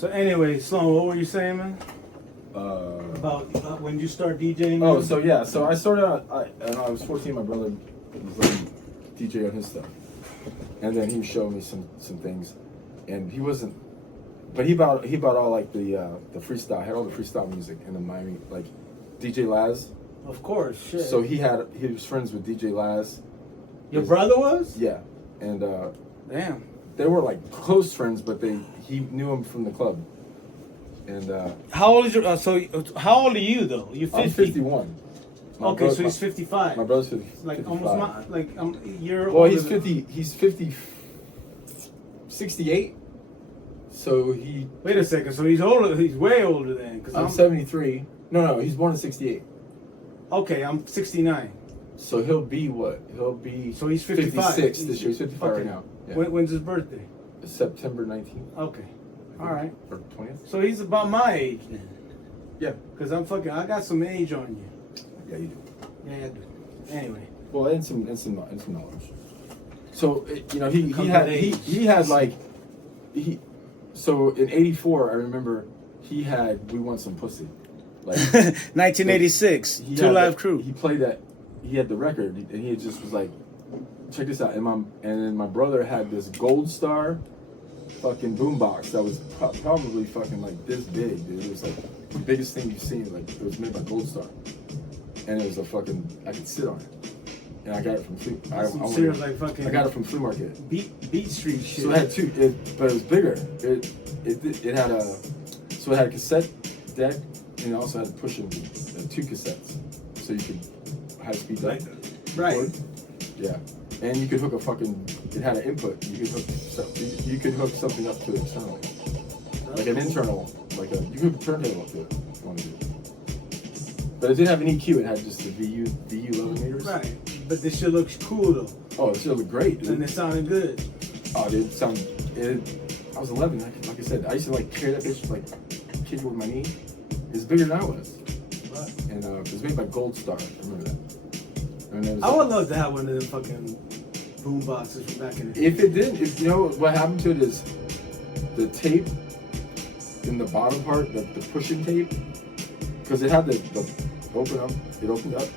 So anyway, Sloan, what were you saying, man? About when you start DJing? Oh, so yeah, so I started out. I was 14. My brother was letting DJ on his stuff, and then he was showing me some things, and he wasn't. But he bought all like the freestyle. Had all the freestyle music in the Miami, like DJ Laz. Of course, shit. So he was friends with DJ Laz. Your brother was? Yeah, and damn. They were like close friends, but he knew him from the club. And how old is your? How old are you though? You're 50? I'm 51. Okay, so he's 55. My brother's 50. Like 55. almost you're. Well, he's 50. He's 50. 68. So he. Wait a second. So he's older. He's way older than. Cause I'm 73. No, he's born in 68. Okay, I'm 69. So he'll be what? He'll be. So he's 55. 56 this year. He's 55 right now. Yeah. When's his birthday? September 19th. Okay. All right. Or 20th. So he's about my age then. Yeah. Cause I got some age on you. Yeah, you do. Yeah, I do. Anyway. Well, and some knowledge. So he had like so in '84 I remember we want some pussy. Like 1986. Two Live Crew. He played that. He had the record and he just was like, check this out. And then my brother had this Gold Star fucking boombox that was probably fucking like this big, dude. It was like the biggest thing you've seen. Like it was made by Gold Star, and it was I could sit on it, and I got it from flea. I got it from flea market. Beat Street shit. So it had but it was bigger. It had a cassette deck, and it also had pushing 2 cassettes, so you could high speed right. Yeah. And you could hook it had an input. You could hook something up to it externally. Like an internal, you could turntable up to it if you want to do it. But it didn't have an EQ, it had just the VU 11 meters. Right. But this shit looks cool though. Oh, this shit looked great, dude. And it sounded good. Oh, dude, I was 11, like I said. I used to carry that bitch, kick it with my knee. It's bigger than I was. What? And it was made by Gold Star, I remember that. I would love to have one of them fucking boom boxes from back in the day. If it didn't, you know what happened to it is the tape in the bottom part, the pushing tape, because it had the open up. It opened up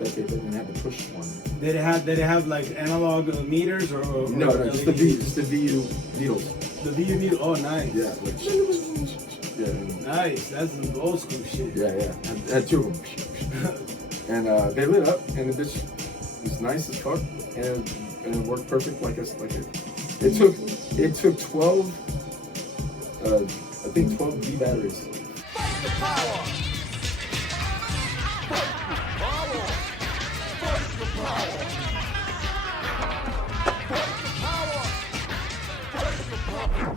that tape, and then it had the push one. Did it have like analog meters or no, just the VU needles. The VU needle. Oh, nice. Yeah. Nice. That's some old school shit. Yeah. I had 2 of them. And they lit up, and the bitch was nice as fuck, and it worked perfect it took 12 D batteries. Fight the power. Fight the power. Fight the power.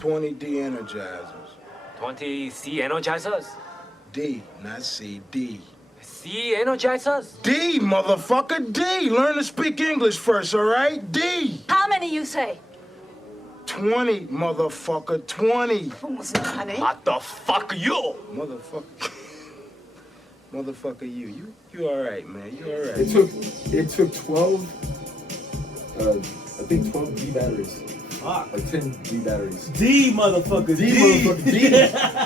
20 de-energizers. 20 C energizers? D, not C, D. C energizers? D, motherfucker, D. Learn to speak English first, all right? D. How many you say? 20, motherfucker, 20. What the fuck you? Motherfucker, you all right, man. You all right. It took 12 D batteries. Fuck. Like 10 D batteries. D motherfucker. D. Motherfucker D.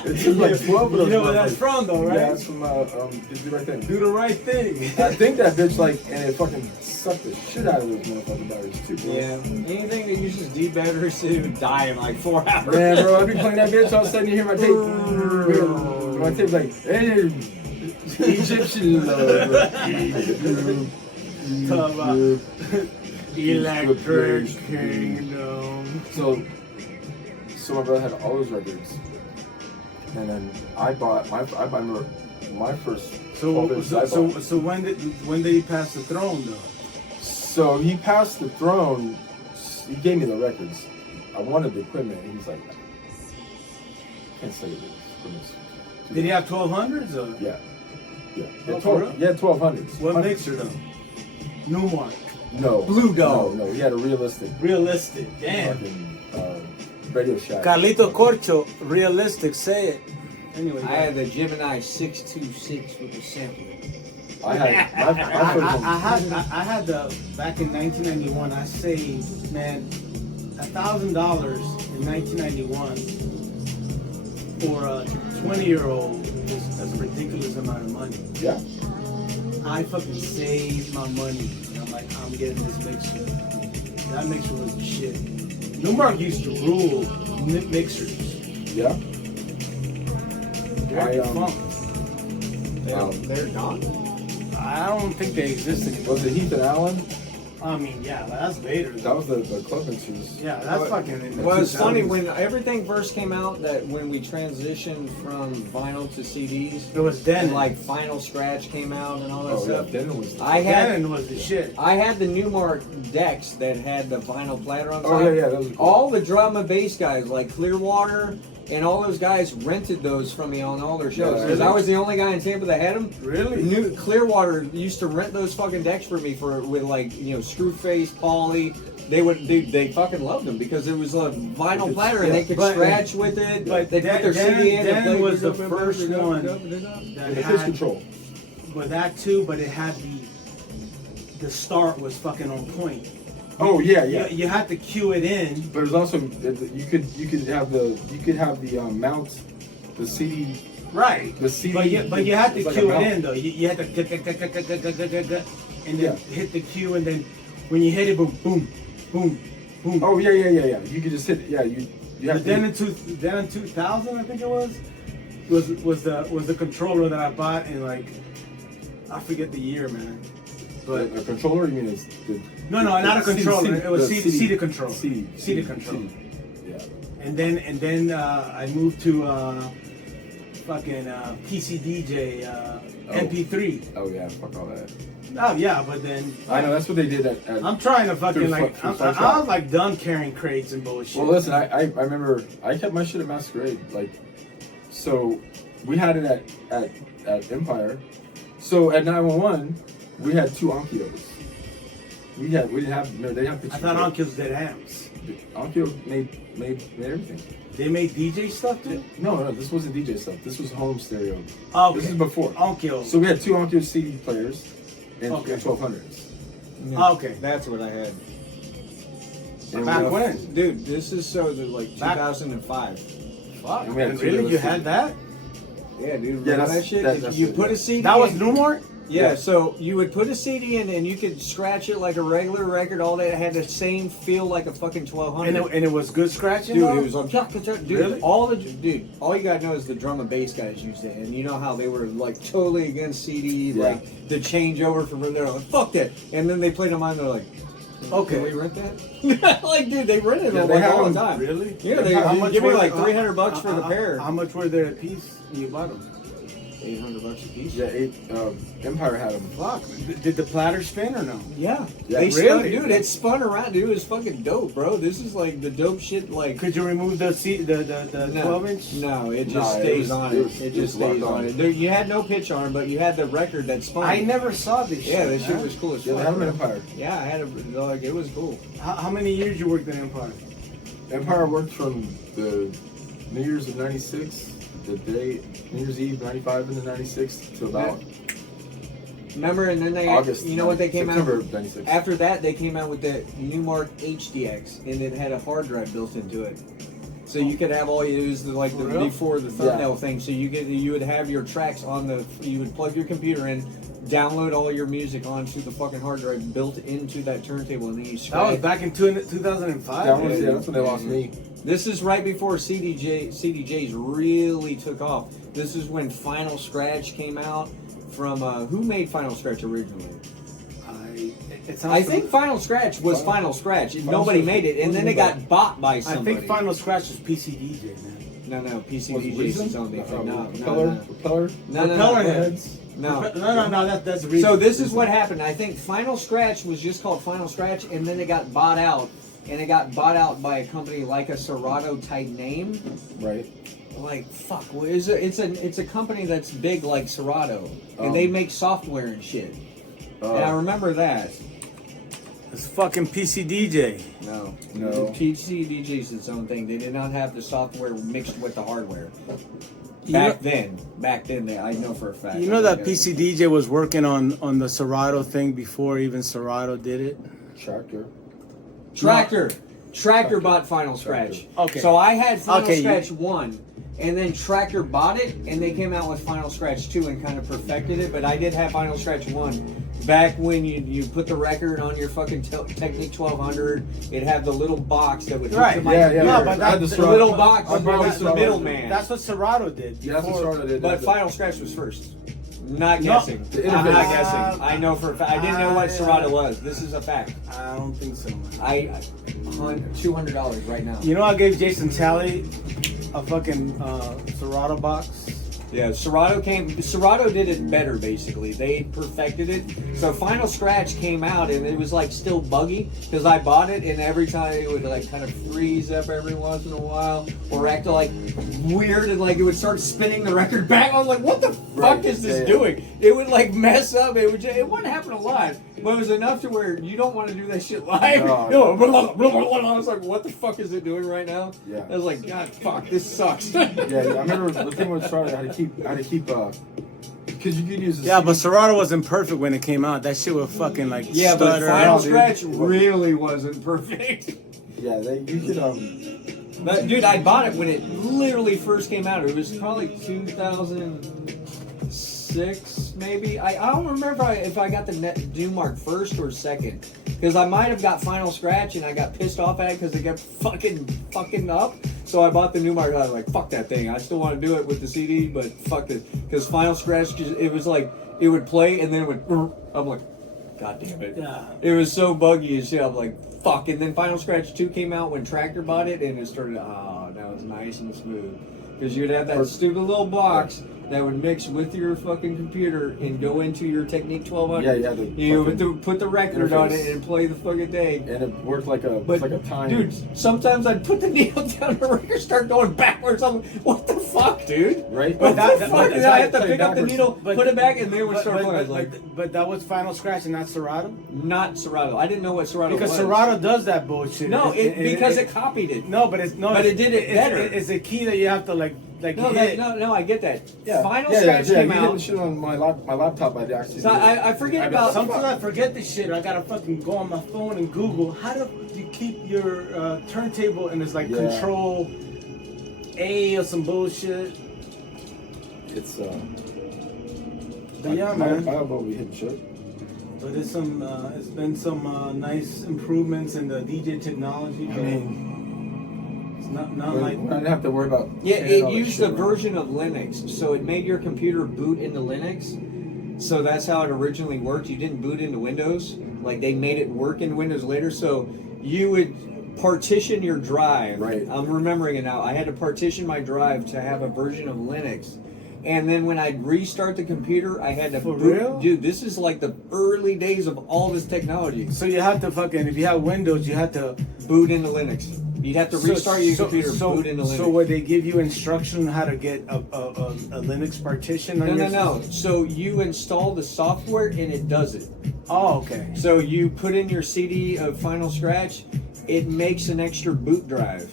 It took 12 of those. You know where that's from though, right? Yeah, that's from Do the Right Thing. Do the Right Thing. I think that bitch and it fucking sucked the shit out of those motherfucking batteries too, bro. Yeah. Anything that uses D batteries would die in like 4 hours. Man, bro, I'd be playing that bitch, all of a sudden you hear my tape. My tape's like, hey, Egyptian love. Talk about Electric Kingdom. So my brother had all those records, and then I bought my first. So when did he pass the throne though? So he passed the throne. He gave me the records. I wanted the equipment, and he's like, "Can't say this." Did he have 1200s or? Yeah. Oh, for real? Yeah, 1200s. What mixer though? Newmark. No. Blue Dog. No, he had a realistic. Damn. Fucking, Radio Shack. Carlito Corcho, realistic, say it. Anyway. I had the Gemini 626 with the sampler. I had the back in 1991. I saved $1,000 in in 1991 for a 20-year-old is a ridiculous amount of money. Yeah. I fucking saved my money. And I'm like, I'm getting this mixer. That mixer was the shit. Newmark used to rule mixers. Yeah. They're defunct. They're gone. I don't think they exist anymore. Was it Heath and Allen? I mean, yeah, that's Vader. That was the club mixers. Yeah, that's fucking. In the Well, it's 2000s. funny when everything first came out that when we transitioned from vinyl to CDs, It was then. and like Final Scratch came out and all that Oh yeah, stuff. Denon was. Denon was the shit. I had the Newmark decks that had the vinyl platter on top. Oh yeah, that was cool. All the drum and bass guys like Clearwater and all those guys rented those from me on all their shows Yeah, because really? I was the only guy in Tampa that had them. Really? Clearwater used to rent those fucking decks for me with like Screwface, Pauly. They fucking loved them because it was a vinyl platter and they could scratch with it. But they put their CD in. and Denon play was the it up, first it up, one it up, it up. that And his had. control. But that too, but it had the start was fucking on point. Oh yeah. You had to cue it in. But it was also you could have the mount, the CD. Right. The CD. But you had to it's like a cue it mount. in though. You had to and then Yeah. hit the cue and then when you hit it, boom, boom, boom, boom. Oh yeah. You could just hit it. Yeah, you have But then in 2000, I think it was the controller that I bought in like I forget the year, man. But a controller. You mean it's the no, not a controller. It was the CD control. CD control. Yeah. And then I moved to fucking PC DJ MP3. Oh yeah, fuck all that. Oh yeah, but then I know that's what they did at I'm trying to fucking through like Fun I Shop. was like done carrying crates and bullshit. Well, listen, I remember I kept my shit at Masquerade. Like, so we had it at Empire. So at 911, we had two Onkios. We didn't have no. They have. I thought Onkels did amps. Onkyo made everything. They made DJ stuff too. No, this wasn't DJ stuff. This was home stereo. Oh, This is before. Onkels. So we had two Onkyo CD players and Okay. 1200s. Okay. That's what I had. And Back we- when? Dude, this is like Back- 2005. Fuck. And we had And two really, you little had CDs. that? Yeah, dude. Yeah, Remember that's- that shit? that's You it, put yeah. a CD That was in. Newmark. Yeah, so you would put a CD in and you could scratch it like a regular record. All that had the same feel like a fucking 1200. And it was good scratching. Dude, though? it was like dude. Really? All you gotta know is the drum and bass guys used it, and you know how they were like totally against CD, Yeah. like the changeover from they're like fuck that, and then they played on mine. They're like, Okay. can we rent that? Like, dude, they rented Yeah, them they like have all the them. time. Really? Yeah, they How much give me were like they? $300 for the pair. How much were they a piece when you bought them? $800 a piece. Yeah, Empire had them. Fuck. Did the platter spin or no? Yeah, Yeah. they Really? spun, dude. It spun around, dude. It was fucking dope, bro. This is like the dope shit. Like, Could you remove the 12 inch? No, it just No, it stays was- on it it. was- It it just was locked stays on on. it. There, you had no pitch on, but you had the record that spun. I never saw this shit. Yeah, that shit man. was cool as Yeah, fuck. they have them in bro. Empire. Yeah, I had a like. It was cool. How many years you worked at Empire? Empire worked from the New Year's of '96, the day New Year's Eve '95 into '96 to about Remember, and then they, August. you know what they came September out of '96. after that? They came out with the Newmark HDX, and it had a hard drive built into it. So you could have all you use the For real? before the thumbnail Yeah. thing. So you would have your tracks on the. You would plug your computer in, download all your music onto the fucking hard drive built into that turntable, and then you That was scratch. back in 2005. That was, that's when they lost me. This is right before CDJs really took off. This is when Final Scratch came out from who made Final Scratch originally? I think Final Scratch was Final Scratch. Nobody made it, and then it got bought by I somebody. think Final Scratch was PC DJ, man. No, PCDJ Was it is Reason? its own thing. No, Propeller? no. Propeller heads. No. No, that's the reason. So this is what happened. I think Final Scratch was just called Final Scratch, and then it got bought out, and it got bought out by a company like a Serato type name. Right. Like fuck, it's a company that's big like Serato, and they make software and shit. And I remember that. It's fucking PC DJ. No. No. PC DJ is its own thing. They did not have the software mixed with the hardware. You Back then, I know for a fact. You know that PC DJ was working on the Serato thing before even Serato did it? Tractor. Tractor. Tractor bought Final Scratch. Okay. So I had Final Okay, Scratch 1, and then Tractor bought it, and they came out with Final Scratch 2 and kind of perfected it. But I did have Final Scratch 1 back when you put the record on your fucking Technic 1200. It had the little box that would Right. hook to my Yeah, computer. yeah. No, but I had that- the The little box I brought was the Serato. middleman. That's what Serato did. Yeah, that's what before- Serato did. But That's Final Scratch was first. Not No, guessing. the I'm not interface. guessing. I know for a fact. I didn't know what Serato was. This is a fact. I don't think so. $200 right now. You know, I gave Jason Talley a fucking Serato box. Yeah, Serato did it better, basically. They perfected it. So Final Scratch came out, and it was like still buggy, because I bought it, and every time it would like kind of freeze up every once in a while, or act like weird, and like it would start spinning the record back. I was like, what the fuck Right, is this yeah. doing? It would like mess up. It wouldn't happen a lot, but it was enough to where you don't want to do that shit live. No. I was like, what the fuck is it doing right now? Yeah. I was like, God, fuck, this sucks. Yeah, I remember the thing with Serato. I had to keep because you could use. Yeah, but Serato wasn't perfect when it came out. That shit was fucking like Yeah, but stutter. Final dude. Scratch really wasn't perfect. Yeah, you could But, dude, I bought it when it literally first came out. It was probably 2006, maybe. I don't remember if I got the Newmark first or second. Because I might have got Final Scratch and I got pissed off at it because it kept fucking up. So I bought the Newmark. I was like, fuck that thing. I still want to do it with the CD, but fuck it. Because Final Scratch, it was like, it would play and then it would. I'm like, God damn it. Yeah. It was so buggy and shit. I'm like, fuck. And then Final Scratch 2 came out when Tractor bought it, and it started, that was nice and smooth. Because you'd have that stupid little box that would mix with your fucking computer and go into your Technic 1200. Yeah, you had to You fucking would put the record on interface. it and play the fucking thing. and it worked like a But, like a time. dude, sometimes I'd put the needle down, the record start going backwards. I'm like, what the fuck, dude? Right? What But the that- fuck? but And I had to play pick up the backwards. needle, But- put it back, and then it would But, start but, playing. I was but, like, but that was Final Scratch and not Serato? not Serato. I didn't know what Serato Because was. Serato does that bullshit. No, because it copied it. No, but it's no. But it's- it did it better. It's a key that you have to like No, hit. no, I get that. Yeah. Final yeah, Scratch yeah, came you hit out. the shit on my laptop. I actually. So I forget about. Sometimes I forget this shit. I gotta fucking go on my phone and Google how do you keep your turntable, and it's like Yeah. Control A or some bullshit. It's But yeah, man. I don't know we hit shit. But it's been some nice improvements in the DJ technology. I but mean, it's not like. I didn't have to worry about. Yeah, carrying all it that used shit the around. version of Linux, so it made your computer boot into Linux. So that's how it originally worked. You didn't boot into Windows. Like they made it work in Windows later. So you would partition your drive. Right. I'm remembering it now. I had to partition my drive to have a version of Linux. And then when I'd restart the computer, I had to For boot. real? Dude, this is like the early days of all this technology. So you have to fucking, if you have Windows, you have to Boot into Linux. You'd have to restart your computer, boot into Linux. So would they give you instruction on how to get a Linux partition on your No. system? So you install the software and it does it. Oh, okay. So you put in your CD of Final Scratch, it makes an extra boot drive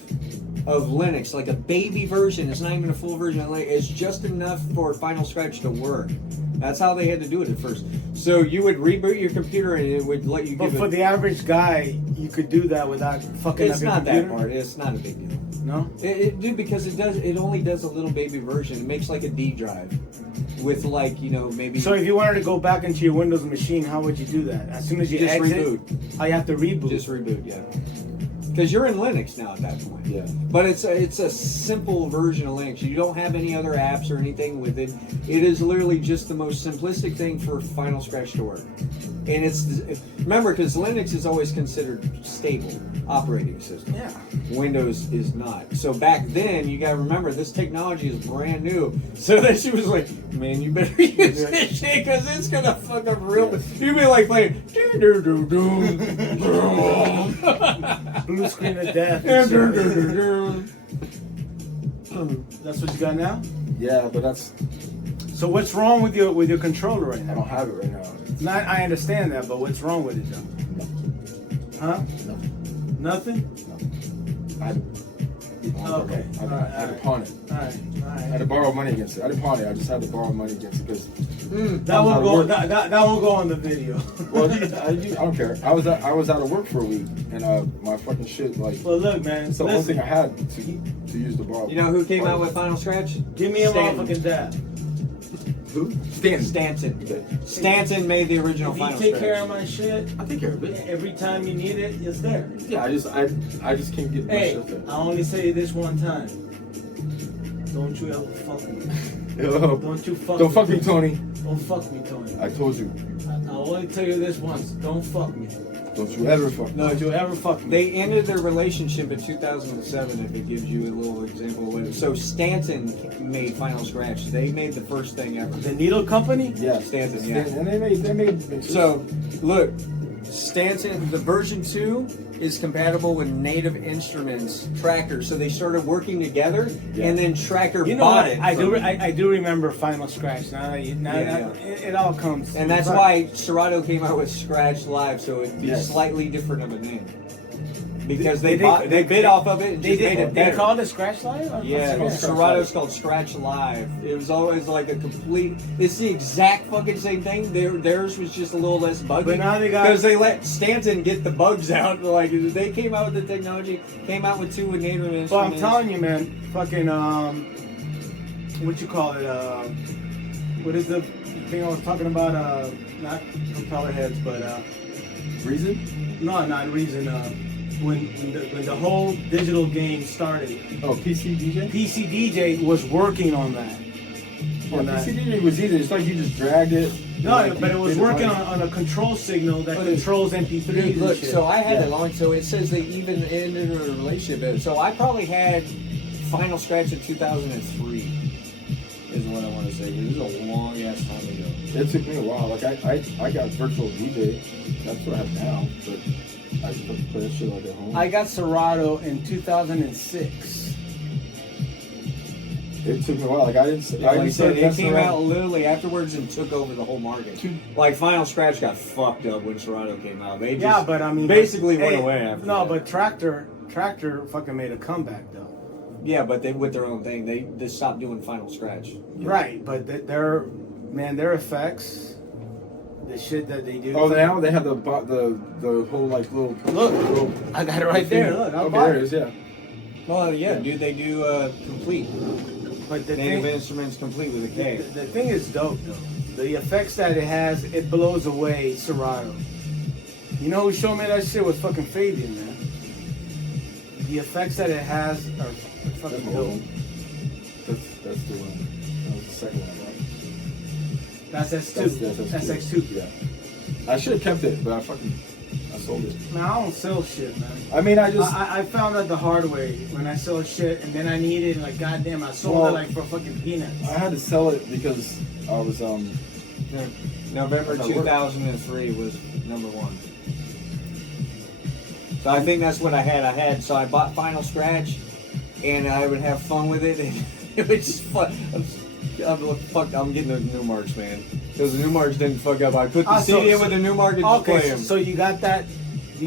of Linux, like a baby version. It's not even a full version of Linux. It's just enough for Final Scratch to work. That's how they had to do it at first. So you would reboot your computer and it would let you But give for it. the average guy, you could do that without fucking It's up your not that computer? hard. It's not a big deal. No? Dude, because it only does a little baby version. It makes like a D drive with like, maybe. So if you wanted to go back into your Windows machine, how would you do that? As soon as you Just exit? reboot. Oh, you have to reboot. Just reboot, yeah. Because you're in Linux now at that point. Yeah. But it's a simple version of Linux. You don't have any other apps or anything with it. It is literally just the most simplistic thing for Final Scratch to work. And remember, because Linux is always considered stable operating system. Yeah. Windows is not. So back then, you gotta remember, this technology is brand new. So then she was like, man, you better use this shit because it's gonna fuck up real. You'd be like playing. Blue screen of death. That's what you got now? Yeah, but that's. So what's wrong with your controller right I now? don't have it right now. Not, I understand that, but what's wrong with it, John? Huh? No. Nothing? I Okay. I had to pawn it. Alright. I had to borrow money against it. I didn't pawn it. I just had to borrow money against it because That won't go. That won't go on the video. well, I don't care. I was out of work for a week, and my fucking shit like. Well, look, man. It's the only Listen, thing I had to use the borrow. You know who came out with Final Scratch? give me a Stanton. motherfucking dab. Who? Stanton. Okay. Stanton made the original If you Final take Scratch. care of my shit, I take care of it. every time you need it, it's there. Yeah, I just can't get my Hey, shit there. I only say this one time. Don't you ever fuck me. Yo, Don't you fuck don't fuck me, Tony. Don't fuck me, Tony. I told you. I'll only tell you this once. Don't fuck me. Don't you ever fuck me. Don't you ever fuck me. They ended their relationship in 2007, if it gives you a little example of it. So Stanton made Final Scratch. They made the first thing ever. The Needle Company? Yeah, Stanton, yeah. And they made mixes. So, look, Stanton, the version 2 is compatible with Native Instruments Tracker. So they started working together, Yeah. and then Tracker You know bought what? it. I from- do remember Final Scratch. Now that Yeah. it all comes. And that's why Serato came out with Scratch Live, so it'd be Yes. slightly different of a name. Because They- they bid off of it and they just made it They better. called it Scratch Live? Yeah, called Scratch. Scratch Serato's called Scratch Live. It was always like a complete. It's the exact fucking same thing. Theirs was just a little less buggy. But now they got- because they let Stanton get the bugs out. Like they came out with the technology, came out with 2 with Native Instruments. Well, I'm telling you, man. Fucking what you call it? What is the thing I was talking about? Not propeller heads, but Reason? no, not Reason. When the whole digital game started, Oh, PC DJ? PC DJ was working on that. Yeah, On that. PC DJ was easy. It's like you just dragged it. No, like but you it was did working right. on a control signal that But controls MP3s Dude, and look, shit. so I had Yeah. it long. So it says they even ended a relationship. So I probably had Final Scratch in 2003. Is what I want to say. This is a long ass time ago. It took me a while. Like I got virtual DJ. That's what I have now. But I play that shit like at home. I got Serato in 2006. It took me a while. Like I didn't. Like I didn't said, start it messing came around. out literally afterwards and took over the whole market. Like Final Scratch got fucked up when Serato came out. They just Yeah, but I mean, basically hey, went away after No, that. but Tractor fucking made a comeback though. Yeah, but they with their own thing. They stopped doing Final Scratch. Right, but their effects, the shit that they do. Oh, now they have the whole like little. Look, I got it right there. Look, I'll Okay, buy there it it. is. Yeah. Well, yeah, dude, they do complete. But the Native thing, Instruments complete with a K. the thing is dope though. The effects that it has, it blows away Serato. You know who showed me that shit was fucking Fabian, man. The effects that it has are That's fucking my dope. one. That's the one. That was the second one, right? That's S2. That's X2. Yeah. I should have kept it, but I sold it. Man, I don't sell shit, man. I mean, I just. I found out the hard way when I sell shit, and then I needed like goddamn, I sold Well, it like for fucking peanuts. I had to sell it because I was November That's how it 2003 was number 1. So I think that's what I had. So I bought Final Scratch, and I would have fun with it. And it was just fun. I'm getting the new marks, man. Because the new marks didn't fuck up. I put the CD in with the new mark and just play Okay, them. so you got that.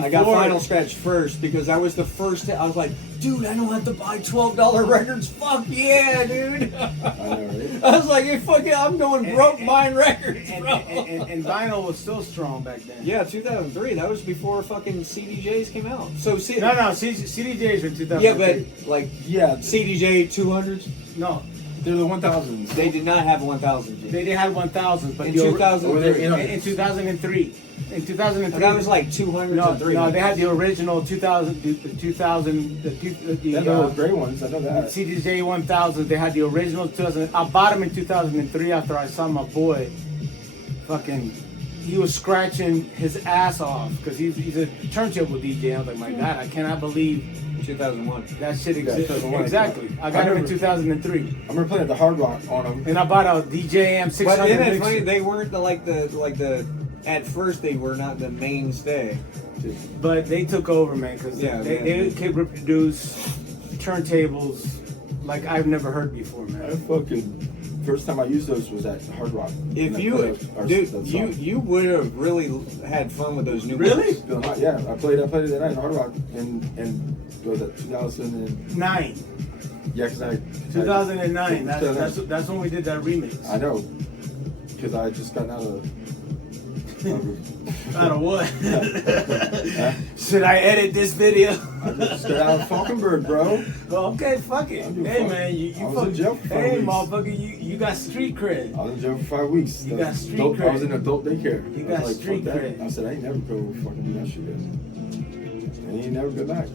I got before- Final Scratch first because that was the first. I was like, dude, I don't have to buy $12 records. Fuck yeah, dude. I know, right? I was like, hey, fuck it, I'm going broke buying records, And, bro. and vinyl was still strong back then. Yeah, 2003. That was before fucking CDJs came out. So No, CDJs were 2000. yeah, but like Yeah, CDJ 200s, no, they're the 1000s. they did not have 1000. they did have 1000s, but In the 2003. in 2003. In 2003, That was like 200s no, and 300s. no, they had the original 2000, the 2000, Yeah, they're the gray ones. I know that. CDJ 1000. They had the original 2000. I bought them in 2003 after I saw my boy. Fucking, he was scratching his ass off because he's a turntable DJ. I was like, my God, I cannot believe 2001. that shit Yeah, exists. 2001. Exactly. I got him in 2003, I remember playing at the Hard Rock on them. and I bought a DJM But 600. isn't it mixer. funny? They weren't the at first they were not the mainstay. But they took over, man, because Yeah, they man. could reproduce turntables like I've never heard before, I man. fucking first time I used those was at the Hard Rock. If And I you, played our- dude, that you song. you would have really had fun with those new Really? marks. Feeling hot. Yeah, I played it that night at Hard Rock, and it was at 2009. Yeah, because I 2009. That's 2009. that's when we did that remix. I know, because I just got out of. Out of what? Huh? Should I edit this video? I just got out of Falkenberg, bro. Well, okay, fuck it. I'm doing Hey fuck- man, you I was fuck. in jail for 5 Hey weeks. motherfucker, you got street cred. I was in jail for 5 weeks. You got street I was cred. in adult daycare. You I got was street fuck that. cred. I said, I ain't never go fucking do that shit again. And he ain't never been back.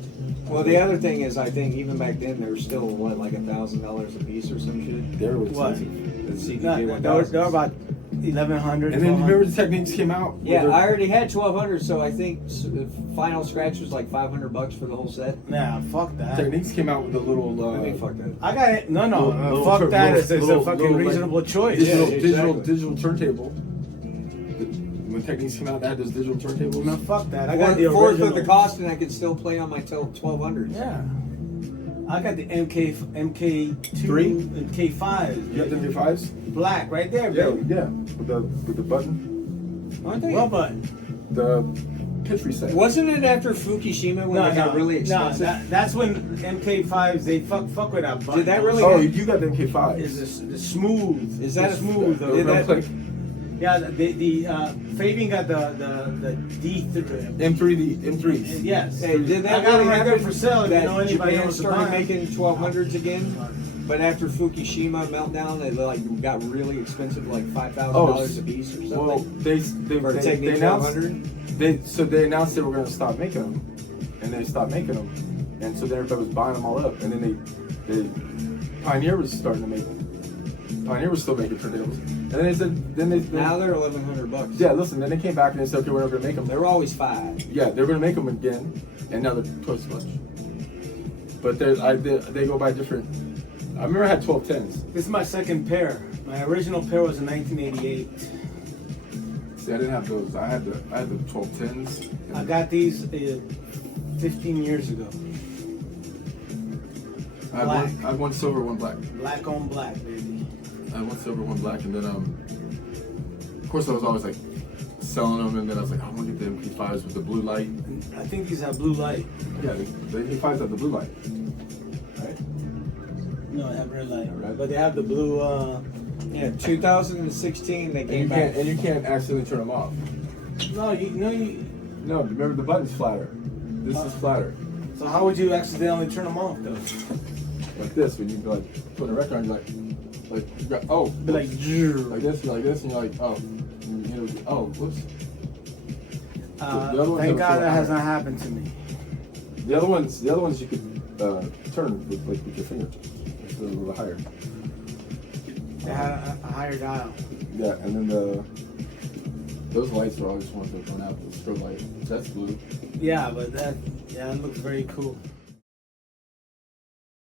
Well, the other thing is, I think even back then they were still what, like $1,000 a piece or some shit. They were What? expensive. The CDJ No, they were 1000s. about 1100. And then you 1200. remember the techniques came out? Yeah, Where I they're- already had 1,200, so I think the final scratch was like $500 for the whole set. Nah, fuck that. Techniques came out with a little. I mean, fuck that. I got it. No, Little- fuck little- that. little- It's a little- fucking little, like, reasonable choice. Digital, Yeah, exactly. digital turntable. When techniques came out, they had those digital turntables. No, fuck that. I got the Fourth original. of the cost, and I could still play on my 1200s. Yeah. I got the MK2 Three? and K5. You got them your fives? Black right there, Yeah, baby. yeah. With the button, Aren't they? Well, but the pitch reset. Wasn't it after Fukushima when they got really expensive? that's when MK5s they fuck with that button. Did that really Oh, get- you got the MK5. Is the smooth? Is that the a- smooth? The did real that- click. Yeah, the Fabian got the D3. M3s. Yes. Hey, did that I got really them right there happen for sale. If you that know anybody Japan wants to started buy 'em. making 1200s again? But after Fukushima meltdown, they like got really expensive, like $5,000 a piece or something. Well, they for they Technique announced 1200. they announced they were going to stop making them, and they stopped making them, and so then everybody was buying them all up, and then they Pioneer was starting to make them. Pioneer was still making turntables, and then they said Now they're $1,100. yeah, listen, then they came back and they said, okay, we're not going to make them. They were always $5. Yeah, they're going to make them again, and now they're twice as much. But they go by different. I remember I had 1210s. This is my second pair. My original pair was in 1988. See, I didn't have those. I had the 1210s. I got these 15 years ago. I had one silver, one black. Black on black, baby. I had one silver, one black, and then of course I was always like selling them, and then I was like, I want to get the MP5s with the blue light. I think these have blue light. Yeah, the MP5s have the blue light, right? No, they have red light. Red. But they have the blue. Yeah, 2016 they came back. And you can't accidentally turn them off. No, No, remember the button's flatter. This is flatter. So how would you accidentally turn them off though? Like this, when you like put a record on, you're like you got, oh, Be like, like this, and you're like, oh, and you know, oh, whoops. The other ones thank have God a that has flatter. not happened to me. The other ones you could turn with your fingertips. It's a little higher. They had a higher dial. Yeah, and then those lights are always ones that run out. The strobe light. That's blue. Yeah, but that looks very cool.